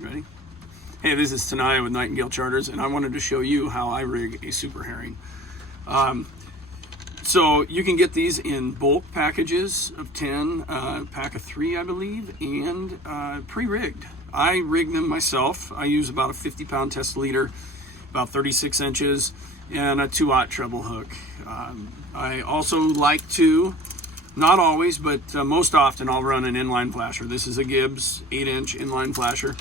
Ready? Hey, this is Tanaya with Nightingale Charters, and I wanted to show you how I rig a super herring. So you can get these in bulk packages of 10, pack of 3, I believe, and pre-rigged. I rig them myself. I use about a 50-pound test leader, about 36 inches, and a 2/0 treble hook. I also like to, not always, but most often I'll run an inline flasher. This is a Gibbs 8-inch inline flasher.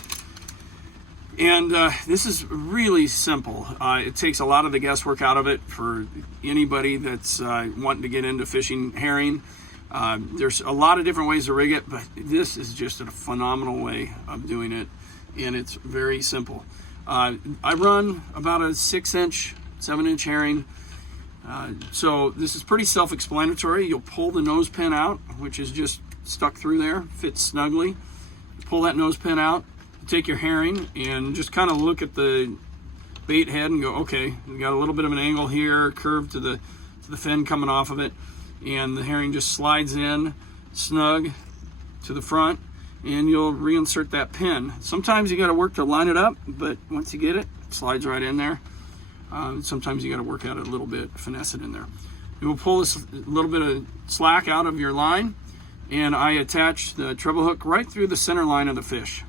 And this is really simple. It takes a lot of the guesswork out of it for anybody that's wanting to get into fishing herring. There's a lot of different ways to rig it, but this is just a phenomenal way of doing it, and it's very simple. I run about a 6-inch, 7-inch herring. So this is pretty self-explanatory. You'll pull the nose pin out, which is just stuck through there, fits snugly. Pull that nose pin out, take your herring and just kind of look at the bait head and go, okay, we got a little bit of an angle here, curve to the fin coming off of it, and the herring just slides in snug to the front, and you'll reinsert that pin. Sometimes you got to work to line it up, but once you get it, it slides right in there. Sometimes you got to work at it a little bit, finesse it in there. You will pull this little bit of slack out of your line, and I attach the treble hook right through the center line of the fish,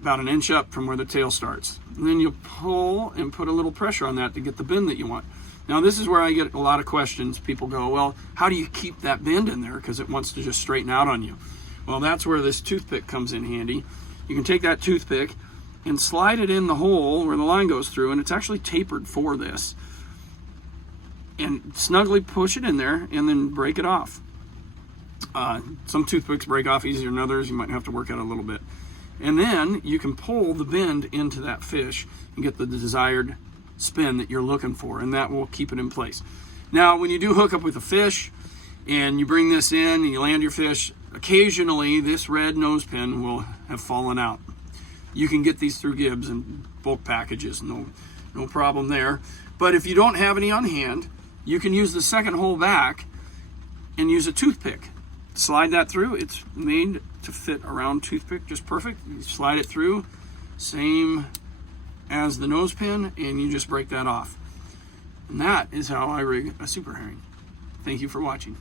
about an inch up from where the tail starts. And then you pull and put a little pressure on that to get the bend that you want. Now this is where I get a lot of questions. People go, well, how do you keep that bend in there? Because it wants to just straighten out on you. Well, that's where this toothpick comes in handy. You can take that toothpick and slide it in the hole where the line goes through, and it's actually tapered for this. And snugly push it in there and then break it off. Some toothpicks break off easier than others. You might have to work at it a little bit. And then you can pull the bend into that fish and get the desired spin that you're looking for, and that will keep it in place. Now, when you do hook up with a fish and you bring this in and you land your fish, occasionally this red nose pin will have fallen out. You can get these through Gibbs in bulk packages, no problem there. But if you don't have any on hand, you can use the second hole back and use a toothpick. Slide that through. It's made to fit around toothpick, just perfect. You slide it through, same as the nose pin, and you just break that off. And that is how I rig a super herring. Thank you for watching.